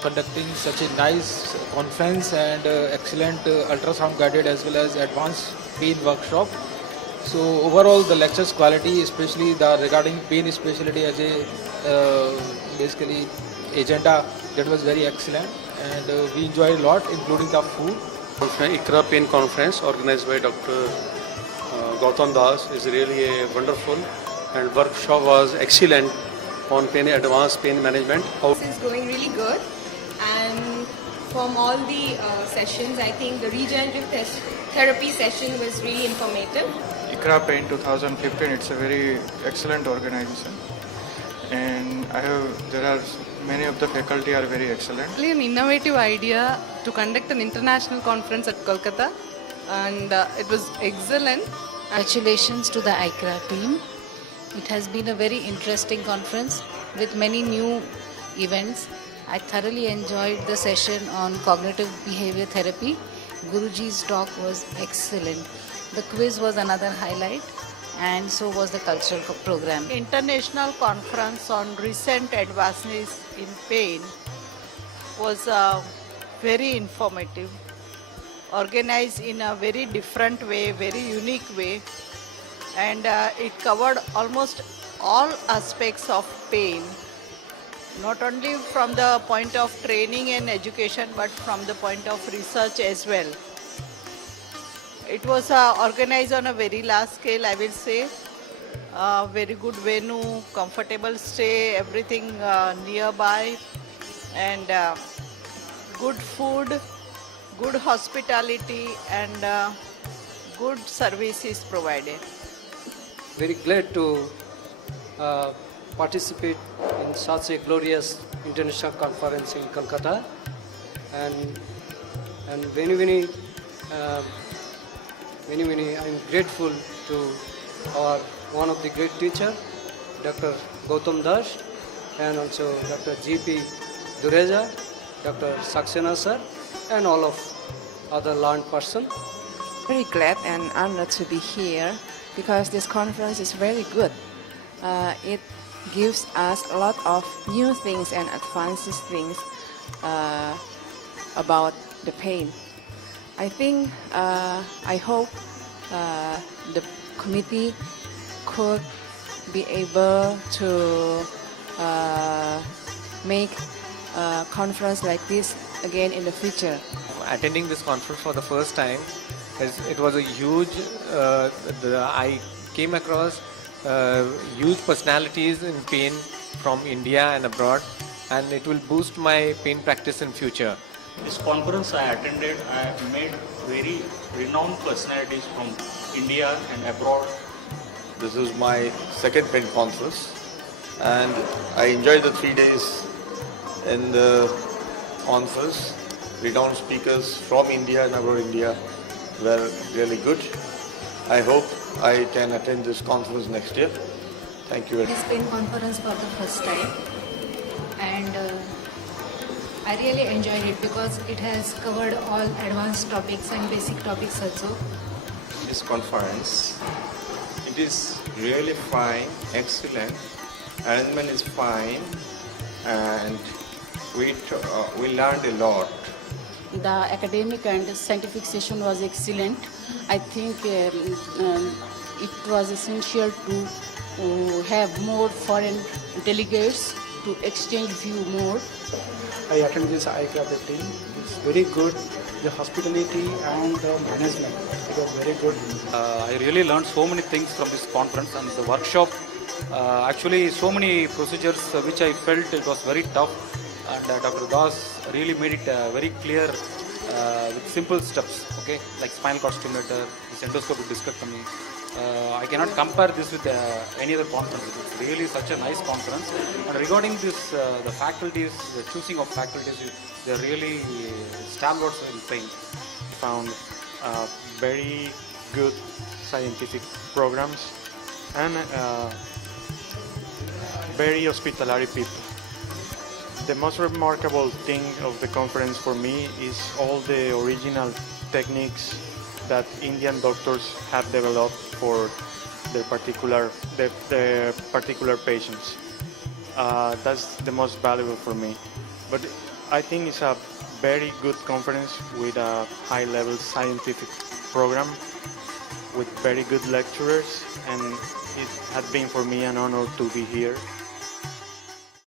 conducting such a nice conference and excellent ultrasound guided as well as advanced pain workshop. So overall, the lectures quality, especially the regarding pain specialty as a basically agenda, that was very excellent, and we enjoyed a lot, including the food. ICRA Pain Conference organized by Dr. Gautam Das is really a wonderful, and workshop was excellent on pain, advanced pain management. This is going really good, and from all the sessions, I think the regenerative therapy session was really informative. ICRA Pain 2015, it's a very excellent organization, and there are many of the faculty are very excellent. An innovative idea to conduct an international conference at Kolkata, and it was excellent. Congratulations to the ICRA team. It has been a very interesting conference with many new events. I thoroughly enjoyed the session on cognitive behavior therapy. Guruji's talk was excellent. The quiz was another highlight, and so was the cultural program. International conference on recent advances in pain was very informative, organized in a very different way, very unique way, and it covered almost all aspects of pain, not only from the point of training and education, but from the point of research as well. It was organized on a very large scale, I will say. Very good venue, comfortable stay, everything nearby, and good food, good hospitality, and good services provided. Very glad to participate in such a glorious international conference in Kolkata, and very I'm grateful to our one of the great teacher, Dr. Gautam Das, and also Dr. G.P. Dureja, Dr. Saxena sir, and all of other learned person. Very glad and honored to be here because this conference is very good. It gives us a lot of new things and advances things about the pain. I think, I hope the committee could be able to make a conference like this again in the future. Attending this conference for the first time, it was a huge, I came across huge personalities in pain from India and abroad, and it will boost my pain practice in future. This conference I attended, I met very renowned personalities from India and abroad. This is my second pain conference, and I enjoyed the 3 days in the conference. Renowned speakers from India and abroad India were really good. I hope I can attend this conference next year. Thank you very much. This pain conference for the first time, and I really enjoyed it because it has covered all advanced topics and basic topics also. This conference, it is really fine, excellent, arrangement is fine, and we learned a lot. The academic and scientific session was excellent. I think it was essential to have more foreign delegates to exchange view more. I attended this ICRA 15. It's very good. The hospitality and the management, it was very good. I really learned so many things from this conference and the workshop. Actually, so many procedures which I felt it was very tough, and Dr. Das really made it very clear with simple steps. Okay, like spinal cord stimulator, this endoscopic discectomy. I cannot compare this with any other conference. It's really such a nice conference. And regarding this, the faculties, the choosing of faculties, they're really stalwarts in pain. Found very good scientific programs and very hospitable people. The most remarkable thing of the conference for me is all the original techniques that Indian doctors have developed for their particular patients. That's the most valuable for me. But I think it's a very good conference with a high-level scientific program with very good lecturers, and it had been for me an honor to be here.